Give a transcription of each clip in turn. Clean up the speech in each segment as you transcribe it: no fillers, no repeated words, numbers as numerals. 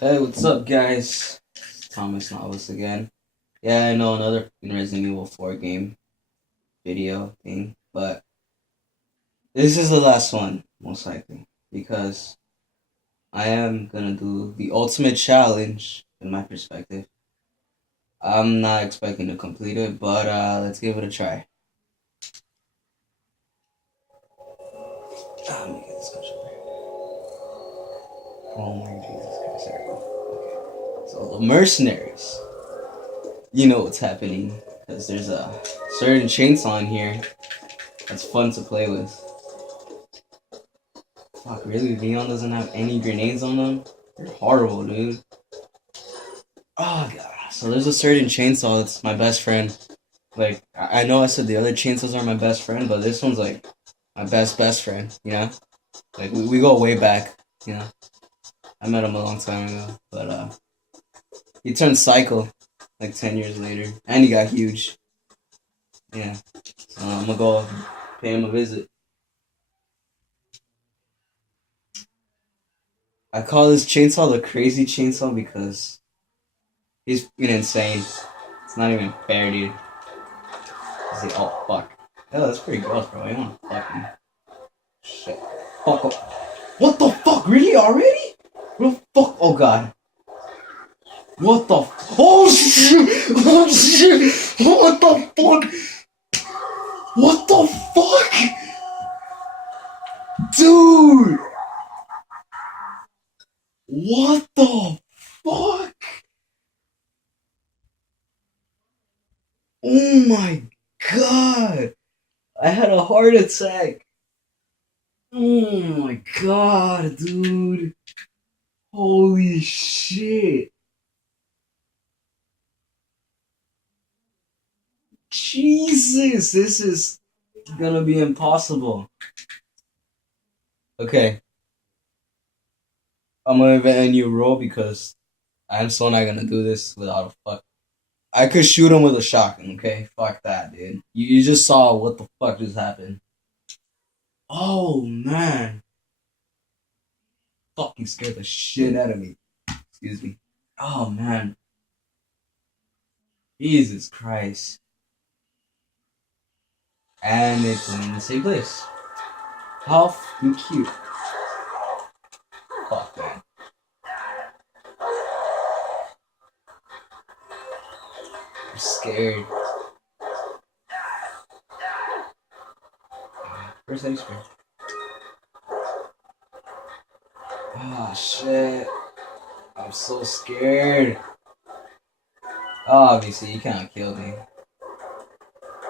Hey, what's up, guys? It's Thomas Novice again. Yeah, I know another Resident Evil 4 game video thing, but this is the last one, most likely, because I am gonna do the ultimate challenge, in my perspective. I'm not expecting to complete it, but let's give it a try. Let me get this country. Oh my Jesus Christ, there we go. Okay. So, the Mercenaries. You know what's happening, because there's a certain chainsaw in here that's fun to play with. Fuck, really? Leon doesn't have any grenades on them? You're horrible, dude. Oh, God. So there's a certain chainsaw that's my best friend. Like, I know I said the other chainsaws are my best friend, but this one's, like, my best friend, you know? Like, we go way back, you know? I met him a long time ago, but, he turned psycho, like, 10 years later. And he got huge. Yeah. So I'm gonna go pay him a visit. I call this chainsaw the crazy chainsaw because he's fucking insane. It's not even fair, dude. He's like, oh, fuck. Oh, that's pretty gross, bro. You wanna fucking shit. Fuck up. What the fuck? Really? Already? What the fuck? Oh, God. What the f- Oh, shit! Oh, shit! What the fuck? What the fuck? Dude! What the fuck? Oh my God! I had a heart attack. Oh my God, dude. Holy shit. Jesus, this is gonna be impossible. Okay, I'm gonna invent a new rule because I'm so not gonna do this without a fuck. I could shoot him with a shotgun, okay? Fuck that, dude. You just saw what the fuck just happened. Oh, man. Fucking scared the shit out of me. Excuse me. Oh, man. Jesus Christ. And it's in the same place. How fucking cute. Fuck, man. I'm scared. First ice cream. Ah, shit. I'm so scared. Obviously, you cannot kill me.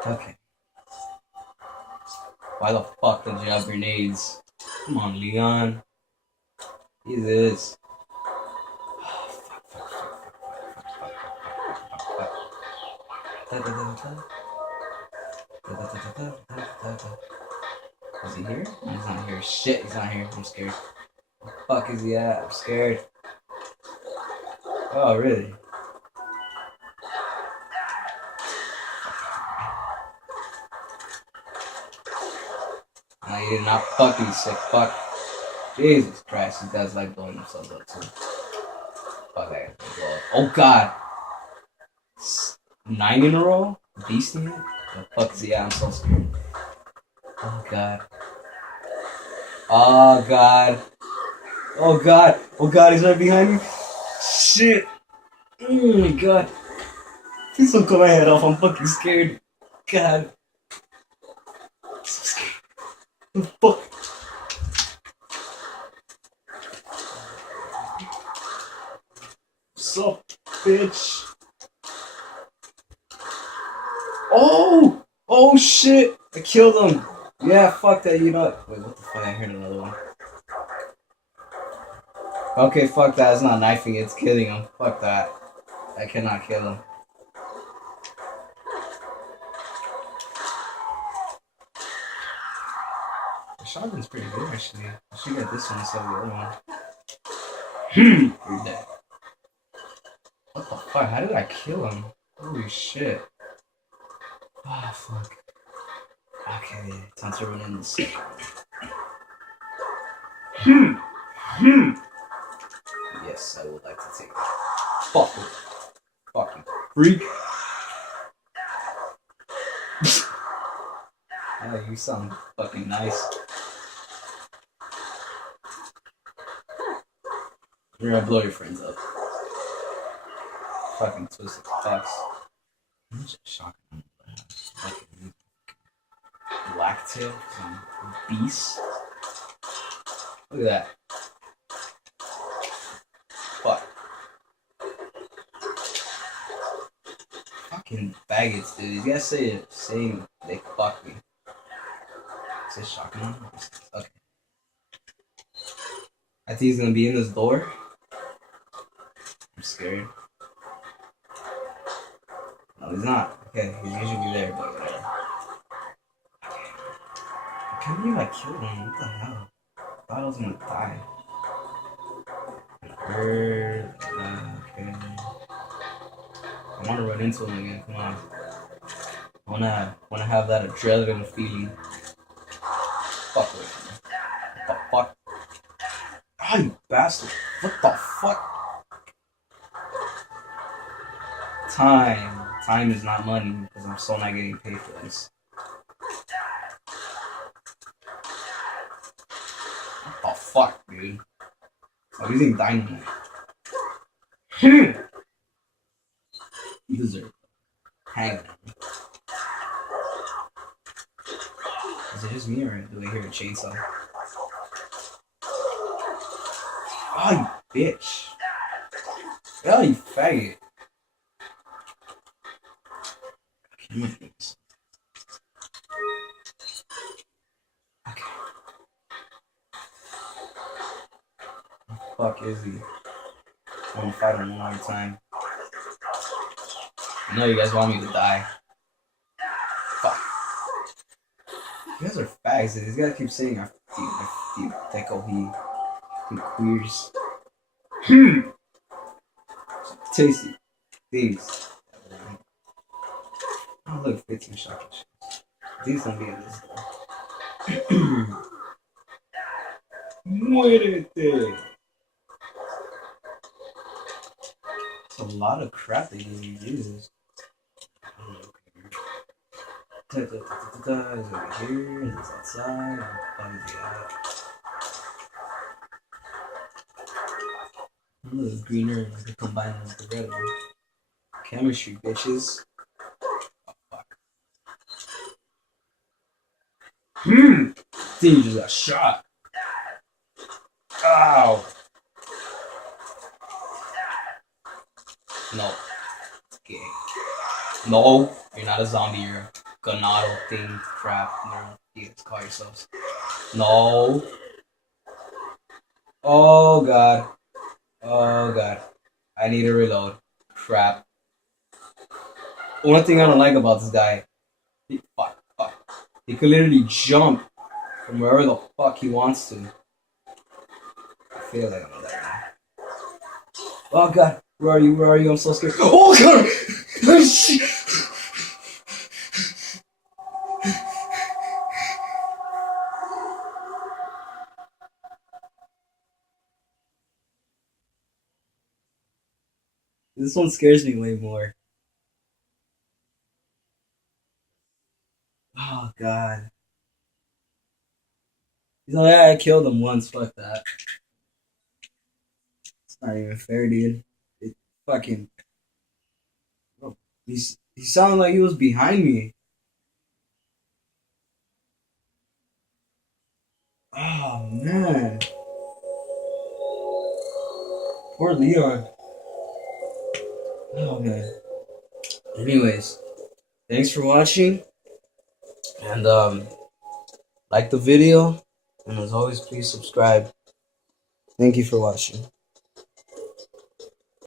Okay. Why the fuck did you have grenades? Come on, Leon. Jesus. Is he here? He's not here. Shit, he's not here. I'm scared. Where the fuck is he at? I'm scared. Oh, really? No, you did not fucking sick fuck. Jesus Christ, these guys like blowing themselves up too. Fuck, I gotta blow up. Oh, God. 9 in a row? Beast in it? The fuck is he at? I'm so scared. Oh, God. Oh, God. Oh, God. Oh, God, he's right behind me. Shit. Oh, my God. Please don't cut my head off. I'm fucking scared. God. I'm so scared. Oh, fuck. What's up, bitch? Oh! Oh, shit. I killed him. Yeah, fuck that, you know. Wait, what the fuck? I heard another one. Okay, fuck that. It's not knifing, it's killing him. Fuck that. I cannot kill him. The shotgun's pretty good, actually. I should get this one instead of the other one. You're dead. What the fuck? How did I kill him? Holy shit. Ah, fuck. Okay, time to run in this. Yes, I would like to take it. Fuck it. Fucking freak. Yeah, you sound fucking nice. You're gonna blow your friends up. Fucking twisted fucks. I'm just shocking. Fucking blacktail, some beast. Look at that. Fuck. Fucking faggots, dude. These guys saying they fuck me. Is this shotgun? Okay. I think he's gonna be in this door. I'm scared. No, he's not. Okay, he's usually there, but whatever. I can't believe I killed him. What the hell? I thought I was gonna die. Bird. Okay. I wanna run into him again. Come on. I wanna have that adrenaline feeling. Fuck away from me. What the fuck? Ah, you bastard. What the fuck? Time. Time is not money because I'm still not getting paid for this. What the fuck, dude? I'm using dynamite. You deserve it. Hang on. Is it just me or do I hear a chainsaw? Oh, you bitch. Oh, you faggot. Okay. Okay. Fuck is he? I want to fight him one more time. I know you guys want me to die. Fuck. You guys are fags. These guys keep saying I feel deco he queers. Tasty. These. Oh look, 15 shots. These gonna be in this though. Muérete. It's a lot of crap that you use. Is it over here? Is this outside? What is it? A little greener to combine with the red one. Chemistry, bitches. Oh, fuck. Dude, you just got shot. Ow. No. Okay. No, you're not a zombie. You're a ganado thing, crap. You guys call yourselves. No. Oh, God. Oh, God. I need to reload. Crap. One thing I don't like about this guy. Fuck. He could literally jump from wherever the fuck he wants to. I feel like I'm gonna die. Oh, God. Where are you? I'm so scared. Oh, God! This one scares me way more. Oh, God. He's like, yeah, I killed him once. Fuck that. It's not even fair, dude. It fucking. Oh, he sounded like he was behind me. Oh, man. Poor Leon. Oh, man. Anyways, thanks for watching. And, like the video. And as always, please subscribe. Thank you for watching.